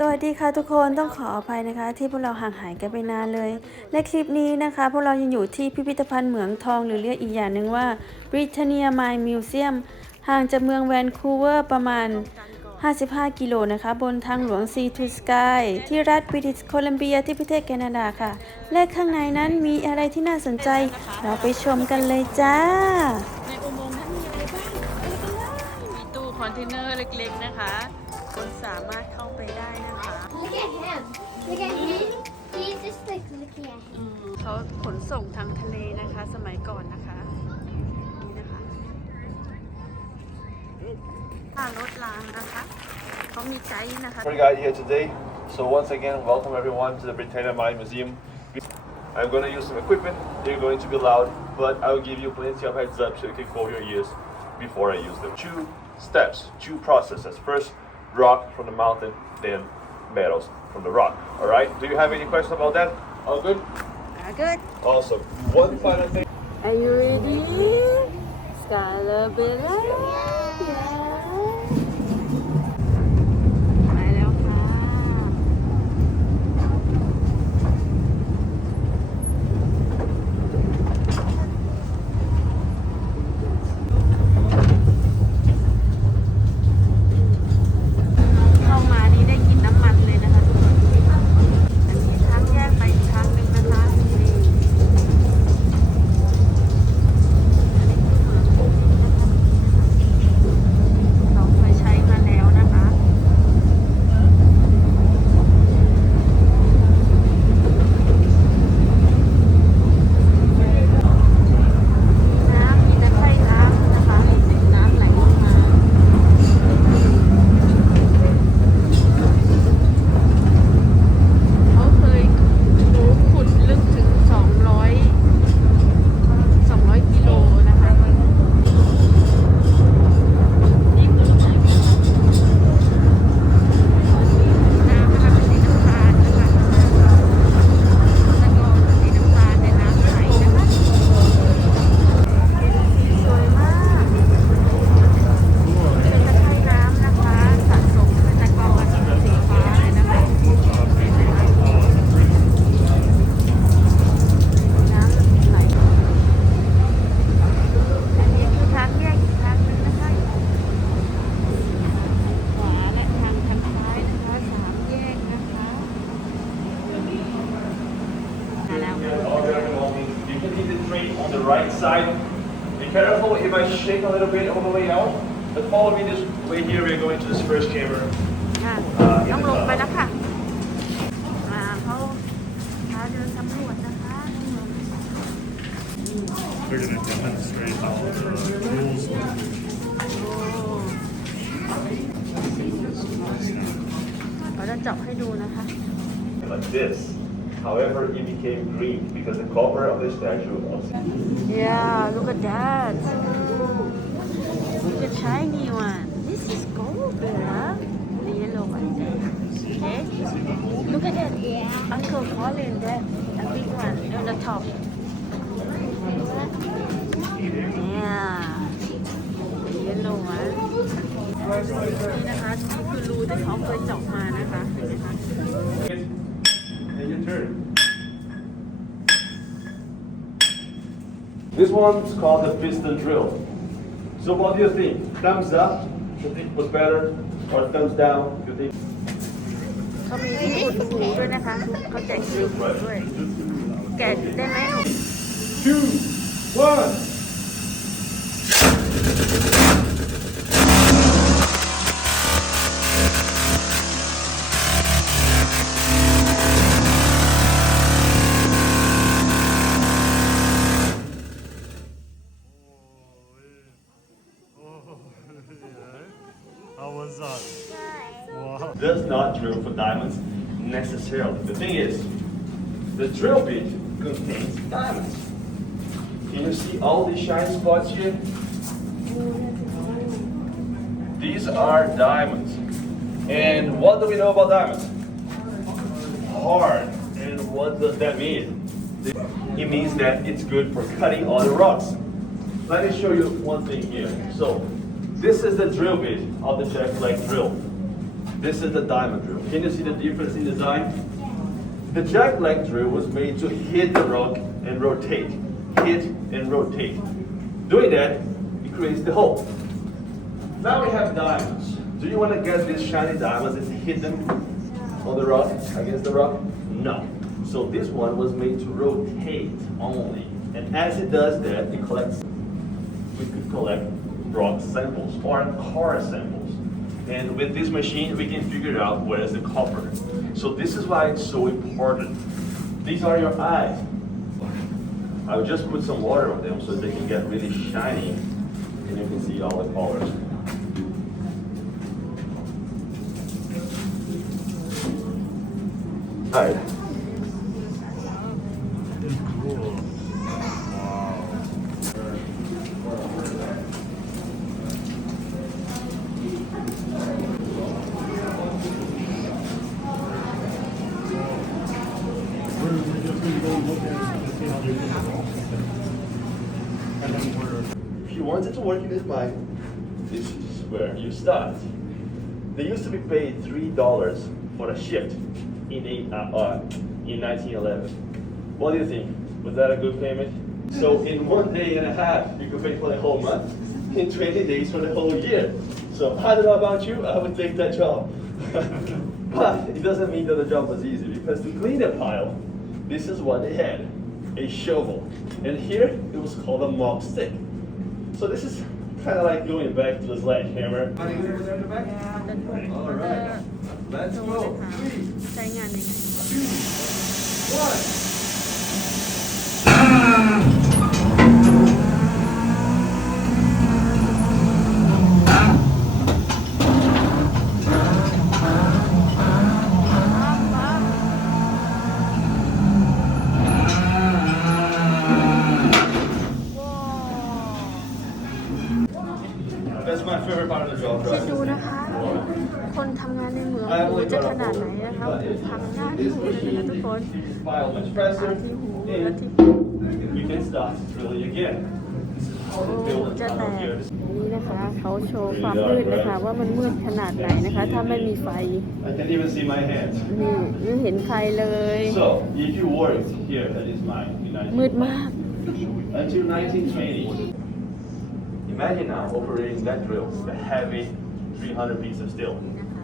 สวัสดีค่ะทุกคนต้องขออภัยนะคะที่พวกเราห่างหายกันไปนานเลยในคลิปนี้นะคะพวกเรายังอยู่ที่พิพิธภัณฑ์เหมืองทองหรือเรียกอีกอย่างหนึ่งว่า Britannia Mine Museum ห่างจากเมืองแวนคูเวอร์ประมาณ55 กิโลนะคะบนทางหลวง Sea to Sky ที่รัฐบริติชโคลัมเบียที่ประเทศแคนาดาค่ะและข้างในนั้นมีอะไรที่น่าสนใจเราไปชมกันเลยจ้าในอุโมงค์นั้นมีอะไรบ้างไปกันเลยมีตู้คอนเทนเนอร์เล็กๆนะคะคนสามารถเข้าไปได้นะคะ Look at him. Look at him. He's just like looking at him. เขาขนส่งทางทะเลนะคะสมัยก่อนนะคะนี่นะคะค่ารถรางนะคะเขามีไกด์นะคะ Our guide here today. So once again, welcome everyone to the Britannia Mine Museum. I'm going to use some equipment. They're going to be loud, but I'll give you plenty of heads up so you can cover your ears before I use them. Two steps, two processes. First, rock from the mountain, then metals from the rock. All right? Do you have any questions about that? All good? Good Awesome. One final thing. Are you ready? Scalabella ไปแล้วค่ะ เข้ามานี่ได้กินน้ำมันเลยนะคะทุกคนอันนี้ทางแยกไปอีกทางหนึ่งนะคะนี่เราเคยใช้มาแล้วนะคะน้ำมีตะไคร่น้ำนะคะน้ำไหลลงมาเขาเคยขุดลึกถึง200 กิโลนะคะนี่คือน้ำนะคะเป็นสีน้ำตาลนะคะแล้วก็สีน้ำตาลในน้ำใสนะคะสวยมากเป็นตะไคร่น้ำนะคะสะสมเป็นตะกอนสีฟ้าเลยนะคะเห็นไหมคะน้ำไหลอันนี้คือทางแยกอีกทางหนึงนะคะขวาและทางซ้ายนะคะ3 แยกนะคะมาแล้ว You can hit the train on the right side. Be careful, it might shake a little bit on the way out. But follow me this way here. We're going to this first chamber. ค่ะต้องลงไปแล้วค่ะเขาพาเดินสำรวจนะคะ They're going to demonstrate how the rules work. เขาจะเจาะให้ดูนะคะ Like this. However, it became green because the cover of the statue was. Yeah, look at that. Look at shiny one. This is gold, Bella. The yellow one. Okay. Look at that. Yeah. Uncle Colin, that a big one on the top. Yeah. The yellow one. นี่นะคะนี่คือรูที่เขาเคยเจาะมานะคะเห็นไหมคะ And your turn. This one's called the piston drill. So what do you think? Thumbs up, you think was better, or thumbs down, you think? เขามีที่ขุดหูด้วยนะคะเขาแจกสีหูด้วย แกะได้ไหมหนู 2, 1. How was that? Wow. Does not drill for diamonds necessarily. The thing is, the drill bit contains diamonds. Can you see all these shiny spots here? These are diamonds. And what do we know about diamonds? Hard. And what does that mean? It means that it's good for cutting other rocks. Let me show you one thing here. So, this is the drill bit of the jack leg drill. This is the diamond drill. Can you see the difference in design? The jackleg drill was made to hit the rock and rotate. Hit and rotate. Doing that, it creates the hole. Now we have diamonds. Do you want to get these shiny diamonds and hit them on the rock, against the rock? No. So this one was made to rotate only. And as it does that, it collects, we could collect rock samples or car samples. And with this machine, we can figure out where is the copper. So this is why it's so important. These are your eyes. I will just put some water on them so they can get really shiny and you can see all the colors. Alright. Cool. Wow. We're just going to go look at to see how they look. And then we're If you wanted to work in this mine, this is where you start. They used to be paid $3 for a shift in 1911. What do you think? Was that a good payment? So in 1 day and a half, you could pay for the whole month. In 20 days for the whole year. So I don't know about you, I would take that job. But it doesn't mean that the job was easy because to clean the pile, this is what they had, a shovel. And here it was called a mop stick. So this is kind of like going back to the sledgehammer. All right, let's ดู go. นะคะใช้งานยังไง One. That's my favorite part of the job, คิด right? ดูนะคะ คนทำงานในเหมืองหูจะขนาดไหนนะคะพังหน้าที่หูเลยนะคะทุกคน File much faster, ที่หู and และที่ you can start drilling again. โอ้จะแตกนี่นะคะเขาโชว์ความมืดนะคะว่ามันมืดขนาดไหนนะคะ ถ้าไม่มีไฟ I can't even see my hands. นี่ไม่เห็นใครเลย So, if you worked here at this mine in มืดมาก until 1920, imagine now operating that drill, the heavy 300 pieces of steel,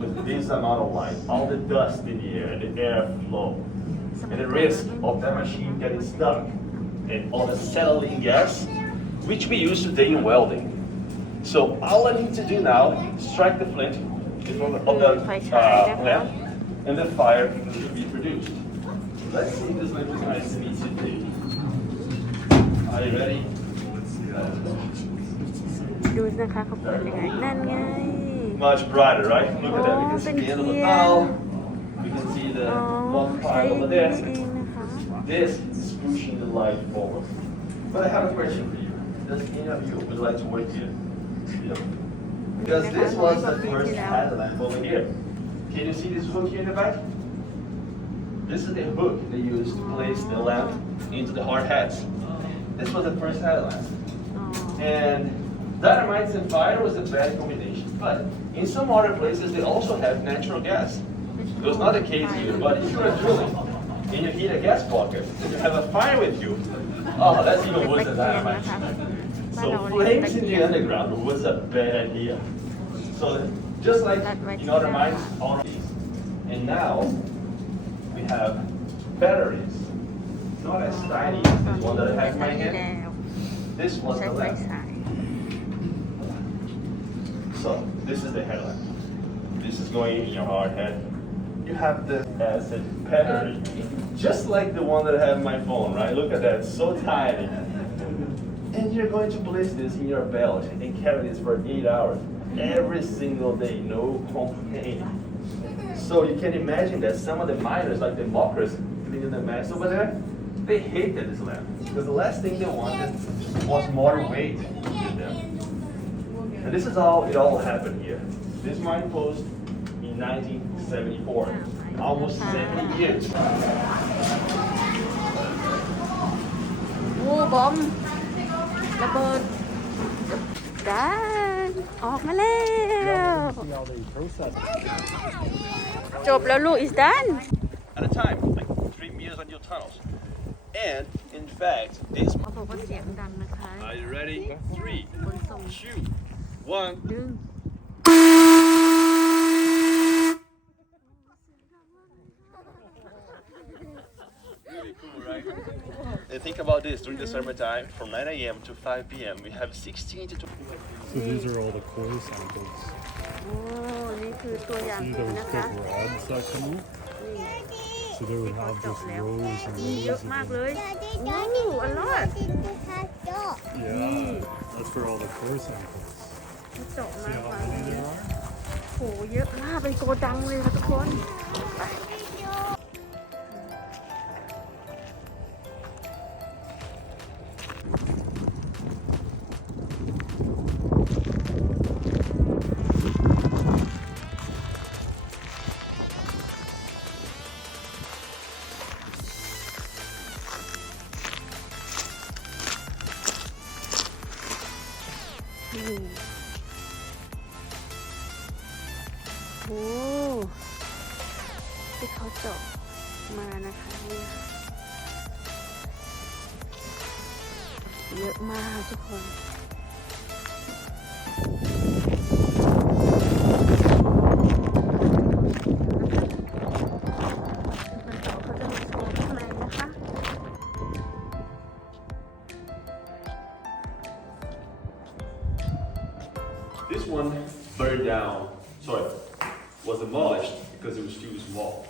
with this amount of light, all the dust in the air, the airflow, and the risk of that machine getting stuck, and all the acetylene gas, which we use today in welding. So all I need to do now is strike the flint in front of the lamp, and the fire should be produced. Let's see if this lamp is nice and easy to do. Are you ready? ดูนะคะเขาเปิดยังไงนั่นไง Much brighter, right? Look at that. We can Oh, see the end of the yeah. valve. We can see the อ๋อ one ใช้ part อย่าง over นี้ there. เองนะคะ This is pushing the light forward. But I have a question for you. Does any of you would like to work here? Yeah. Because this was the first headlamp over here. Can you see this hook here in the back? This is the hook they used to place the lamp into the hard hats. This was the first headlamp. อ๋อ And dynamite and fire was a bad combination. But in some other places, they also have natural gas. It was not the case here, but if you are drilling and you hit a gas pocket and you have a fire with you, oh, that's even worse than dynamite. So flames in the underground was a bad idea. So just like in other mines, all of these. And now we have batteries. Not as tiny as this one that I have in my แล้ว hand. This was ใช้ the ไฟ lamp. ฉาย So this is the headlamp. This is going in your hard hat. You have the acid battery, just like the one that I have in my phone, right? Look at that, so tiny. And you're going to place this in your belt and carry this for 8 hours every single day, no complaint. So you can imagine that some of the miners, like the mockers, cleaning the mess over there, they hated this lamp because the last thing they wanted was more weight in them. And this is how it all happened here. This mine closed in 1974, almost 70 years. วูบอมระเบิด done ออกมาแล้ว See how they process it. จบแล้วลูก is done At a time, like 3 meters on your tunnels. And in fact, this. เขาบอกว่าเสียงดังนะคะ Are you ready? 3, ขนส่ง 2, 1. ดึง Really cool, right? And think about this, during the summertime, from 9 a.m. to 5 p.m., we have 16 to 20. So these are all the core samples. โอ้ นี่คือตัวอย่าง See ปู those นะคะ big rods that come out? So they would have just rows and เยอะ rows มาก of เล them. ย โอ้ a lot Yeah, that's for all the core samples. เจาะมา See how ฝั่ง many นี้ there are? โห เยอะมาก เป็นโกดังเลยค่ะทุกคน โอ้ที่เขาเจาะมานะคะเนี่ยเยอะมากทุกคนมันเขาจะมีโซนข้างในนะคะ This one burned down, sorry, was demolished because it was too small.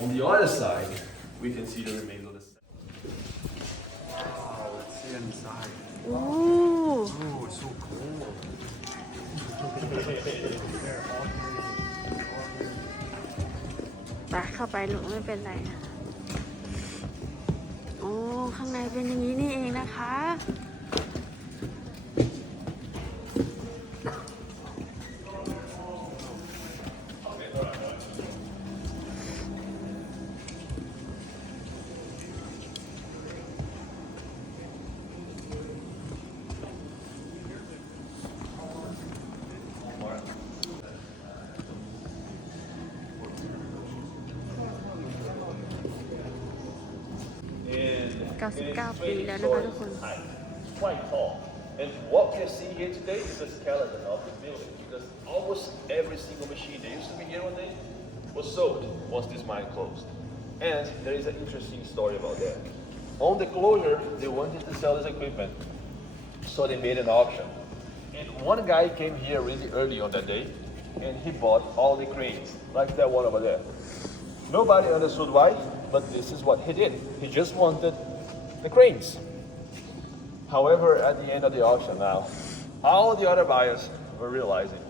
On the other side, we can see the remains of the. Wow, let's see inside. โอ้ Oh, it's so cool. ไปเข้าไปลูกไม่เป็นไรโอ้ข้างในเป็นอย่างนี้นี่เองนะคะ 99 ปีแล้วนะคะทุกคน Quite tall. And what we are seeing here today is the skeleton of the building because almost every single machine that used to be here one day was sold once this mine closed. And there is an interesting story about that. On the closure, they wanted to sell this equipment, so they made an auction. And one guy came here really early on that day, and he bought all the cranes, like that one over there. Nobody understood why, but this is what he did. He just wanted the cranes. However, at the end of the auction now, all the other buyers were realizing,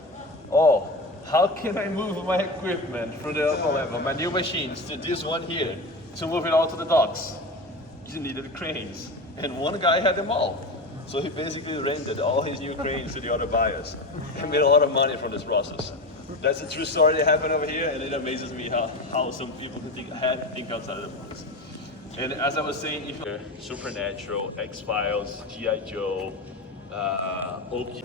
oh, how can I move my equipment from the upper level, my new machines, to this one here, to move it all to the docks? You needed cranes. And one guy had them all. So he basically rented all his new cranes to the other buyers and made a lot of money from this process. That's a true story that happened over here, and it amazes me how some people can think outside of the box. And as I was saying, if Supernatural, X-Files, G.I. Joe,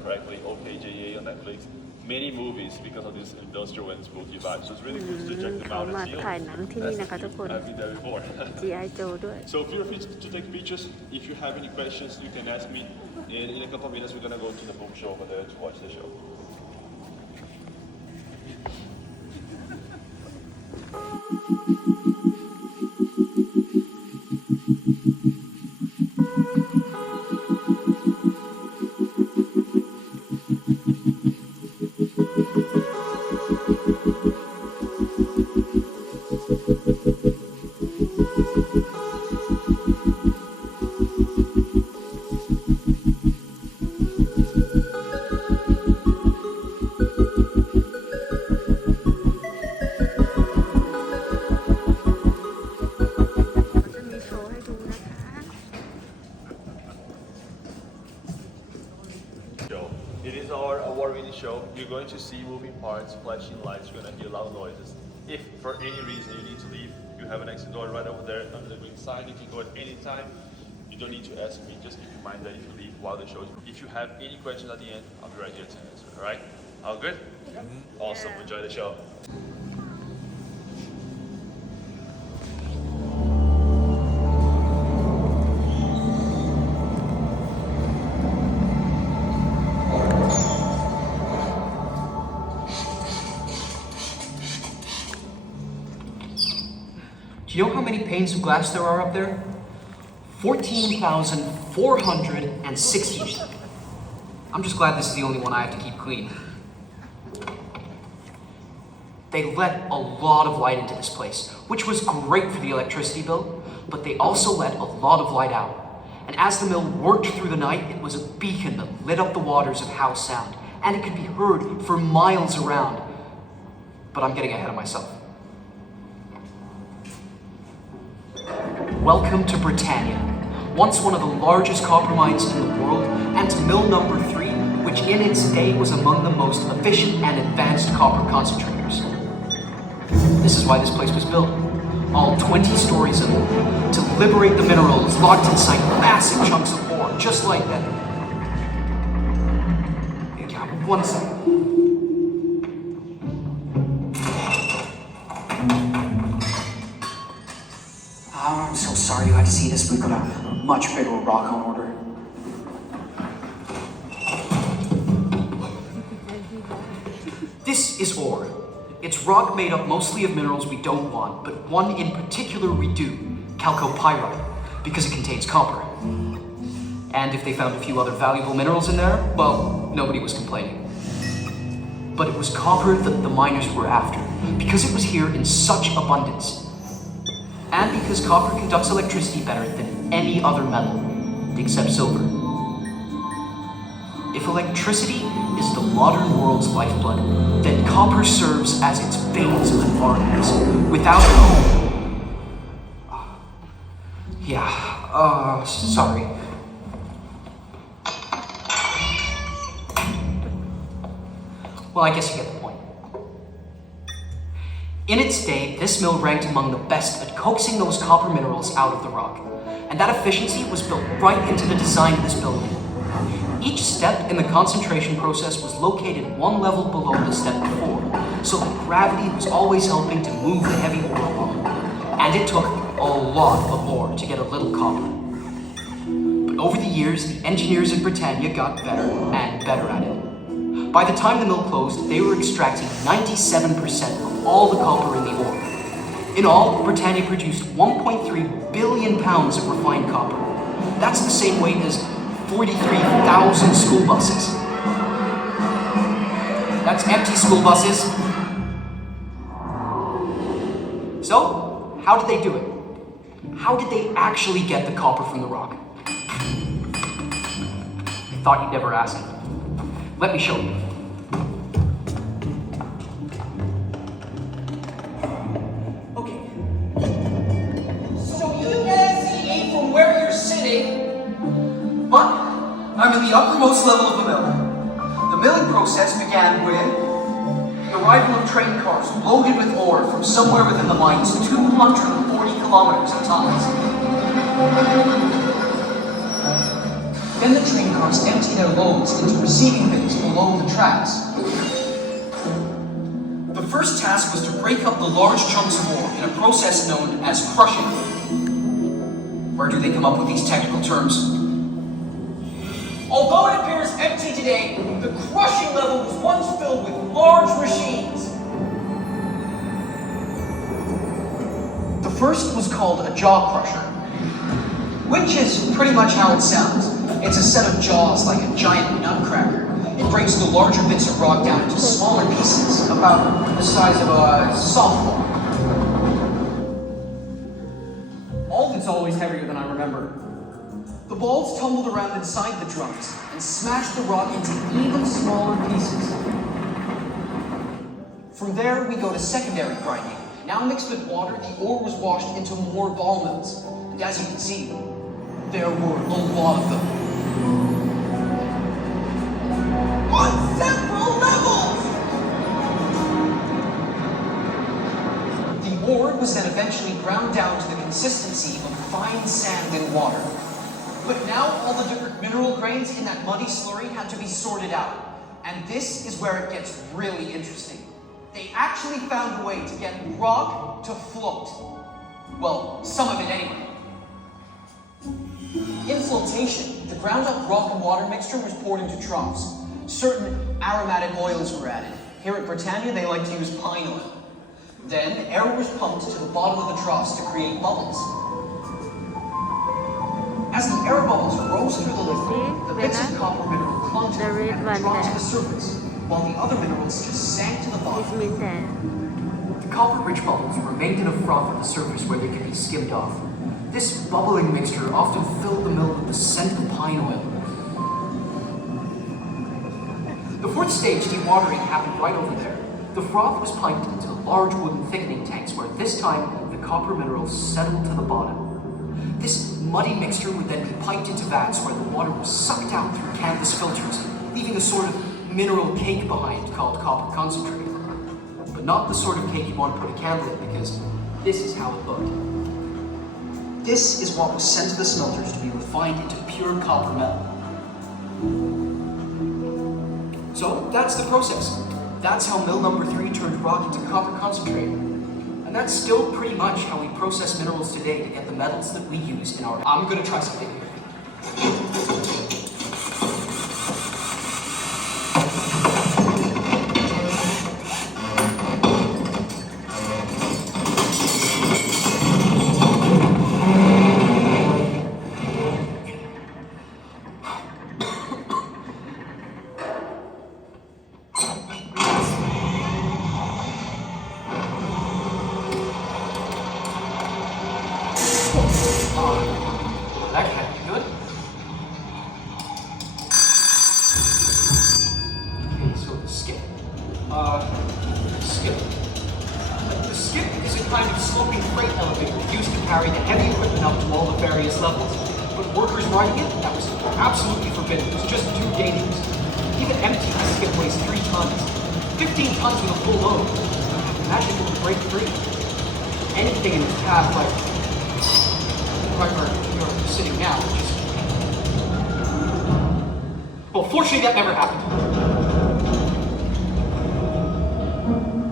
correctly, OKJA on Netflix, many movies because of this industrial and spooky vibe. So it's really good to check them เขา out มา and see. ถ่ายหนังที่นี่นะคะทุกคน I've been there before. G.I. Joe ด้วย So feel free to take pictures. If you have any questions, you can ask me. And in a couple of minutes, we're gonna go to the book show over there to watch the show. It is our award-winning show. You're going to see moving parts, flashing lights, you're going to hear loud noises. If for any reason you need to leave, you have an exit door right over there under the green sign. You can go at any time. You You don't need to ask me. Just keep in mind that if you leave while the show is. If you have any questions at the end, I'll be right here to answer. All right? All good? Awesome. Enjoy the show. Do you know how many panes of glass there are up there? 14,460. I'm just glad this is the only one I have to keep clean. They let a lot of light into this place, which was great for the electricity bill, but they also let a lot of light out. And as the mill worked through the night, it was a beacon that lit up the waters of Howe Sound, and it could be heard for miles around. But I'm getting ahead of myself. Welcome to Britannia, once one of the largest copper mines in the world, and to mill number 3, which in its day was among the most efficient and advanced copper concentrators. This is why this place was built, all 20 stories of it, to liberate the minerals locked inside massive chunks of ore, just like that. Yeah, one second. I'm so sorry you had to see this. We've got a much bigger rock on order. This is ore. It's rock made up mostly of minerals we don't want, but one in particular we do, chalcopyrite, because it contains copper. And if they found a few other valuable minerals in there, well, nobody was complaining. But it was copper that the miners were after, because it was here in such abundance. And because copper conducts electricity better than any other metal, except silver. If electricity is the modern world's lifeblood, then copper serves as its veins and arteries. Without it... sorry. Well, I guess you get the point. In its day, this mill ranked among the best at coaxing those copper minerals out of the rock, and that efficiency was built right into the design of this building. Each step in the concentration process was located one level below the step before, so that gravity was always helping to move the heavy ore along. And it took a lot of ore to get a little copper. But over the years, the engineers in Britannia got better and better at it. By the time the mill closed, they were extracting 97% of all the copper in the ore. In all, Britannia produced 1.3 billion pounds of refined copper. That's the same weight as 43,000 school buses. That's empty school buses. So, how did they do it? How did they actually get the copper from the rock? I thought you'd never ask. Let me show you. Okay. So you can't see from where you're sitting, but I'm in the uppermost level of the mill. The milling process began with the arrival of train cars loaded with ore from somewhere within the mines, 240 kilometers at times. Then the train cars empty their loads into receiving bins below the tracks. The first task was to break up the large chunks of ore in a process known as crushing. Where do they come up with these technical terms? Although it appears empty today, the crushing level was once filled with large machines. The first was called a jaw crusher, which is pretty much how it sounds. It's a set of jaws like a giant nutcracker. It breaks the larger bits of rock down into smaller pieces, about the size of a softball. All of it's always heavier than I remember. The balls tumbled around inside the drums and smashed the rock into even smaller pieces. From there, we go to secondary grinding. Now mixed with water, the ore was washed into more ball mills. And as you can see, there were a lot of them. On several levels! The ore was then eventually ground down to the consistency of fine sand and water. But now all the different mineral grains in that muddy slurry had to be sorted out. And this is where it gets really interesting. They actually found a way to get rock to float. Well, some of it anyway. In flotation, the ground up rock and water mixture was poured into troughs. Certain aromatic oils were added. Here at Britannia, they like to use pine oil. Then, air was pumped to the bottom of the troughs to create bubbles. As the air bubbles rose through the liquid, the bits of copper mineral clung to The red and one dropped to there. the surface, while the other minerals just sank to the This bottom. means that The copper-rich bubbles remained in a froth at the surface where they could be skimmed off. This bubbling mixture often filled the mill with the scent of pine oil. The fourth stage, dewatering, happened right over there. The froth was piped into large wooden thickening tanks where this time the copper minerals settled to the bottom. This muddy mixture would then be piped into vats where the water was sucked out through canvas filters, leaving a sort of mineral cake behind called copper concentrate. But not the sort of cake you want to put a candle in, because this is how it looked. This is what was sent to the smelters to be refined into pure copper metal. So that's the process. That's how mill number 3 turned rock into copper concentrate. And that's still pretty much how we process minerals today to get the metals that we use in our... I'm gonna try something here. That can't be good. Okay, so the skip. Skip. The skip is a kind of sloping freight elevator used to carry the heavy equipment up to all the various levels. But workers riding it, that was absolutely forbidden. It was just too dangerous. Even empty, the skip weighs 3 tons. 15 tons with a full load. Imagine it would break free. Anything in its path, like right where you're sitting now, which is... Well, fortunately that never happened.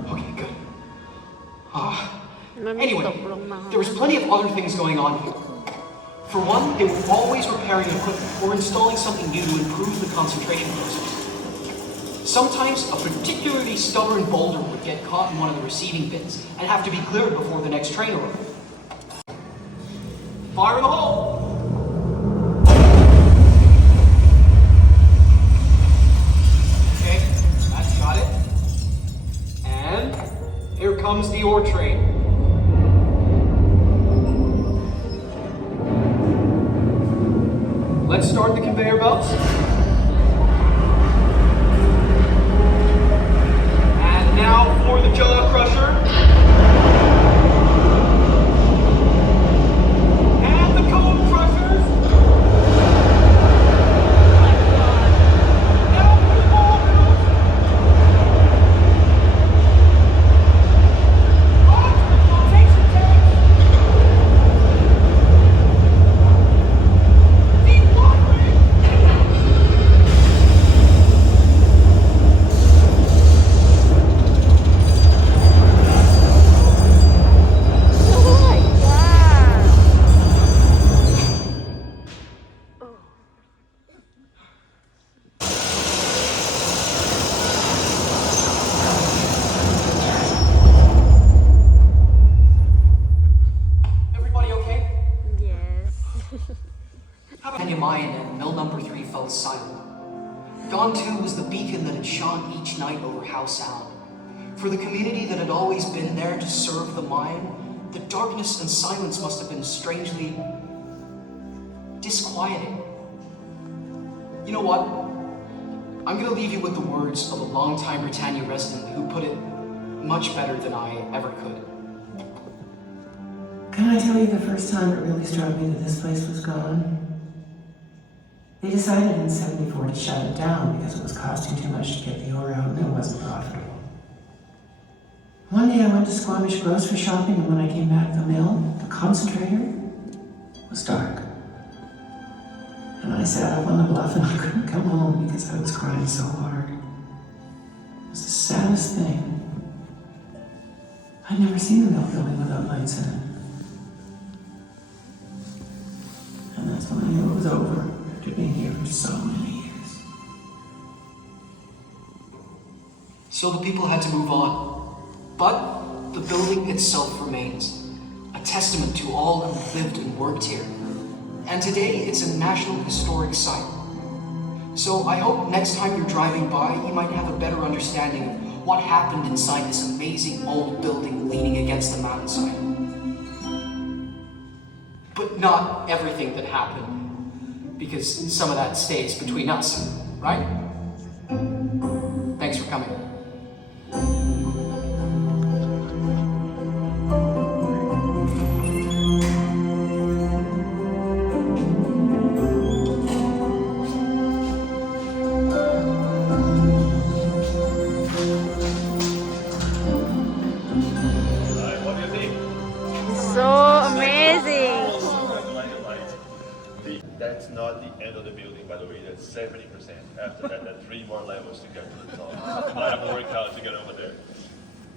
Okay, good. มันไม่ตก Anyway, ลงมา there was plenty of other things going on here. For one, they were always repairing equipment or installing something new to improve the concentration process. Sometimes a particularly stubborn boulder would get caught in one of the receiving bins and have to be cleared before the next train arrived. Fire in the hole! Okay, that's got it. And here comes the ore train. Let's start the conveyor belts. And now for the jaw crusher. And the cone crushers. Now for the ball mills. On to the flotation tanks. Dewatering. Everybody okay? Yes. Britannia Mayan and mill number 3 fell silent. Gone too was the beacon that had shone each night over Howe Sound. For the community that had always been there to serve the mine, the darkness and silence must have been strangely disquieting. You know what? I'm gonna leave you with the words of a longtime Britannia resident who put it much better than I ever could. Can I tell you the first time it really struck me that this place was gone? They decided in '74 to shut it down because it was costing too much to get the ore out and it wasn't profitable. One day I went to Squamish grocery shopping, and when I came back to the mill, the concentrator was dark. I sat up on the bluff and I couldn't come home because I was crying so hard. It was the saddest thing. I'd never seen a mill building without lights in it. And that's when I knew it was over after being here for so many years. So the people had to move on. But the building itself remains, a testament to all who lived and worked here. And today it's a National Historic Site. So I hope next time you're driving by, you might have a better understanding of what happened inside this amazing old building leaning against the mountainside. But not everything that happened, because some of that stays between us, right? Thanks for coming. What do you think? so amazing That's not the end of the building, by the way. That's 70%. After that, there are 3 more levels to get to the top. A lot of work out to get over there.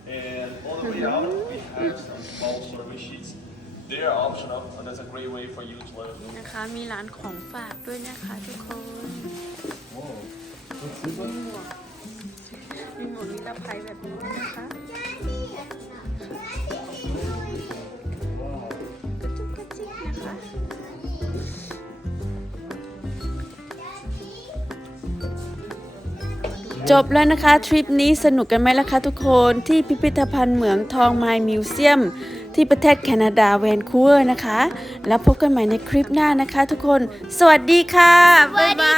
And on the way out, we have some small service sheets. They are optional, and that's a great way for you to learn. นะคะมีร้านของฝากด้วยนะคะทุกคนมีหมวกนิรภัยแบบนี้นะคะกระจุกกระจิกนะคะ จบแล้วนะคะทริปนี้สนุกกันไหมล่ะคะทุกคนที่พิพิธภัณฑ์เหมืองทองไมล์มิวเซียมที่ประเทศแคนาดาแวนคูเวอร์นะคะแล้วพบกันใหม่ในคลิปหน้านะคะทุกคนสวัสดีค่ะบ๊ายบาย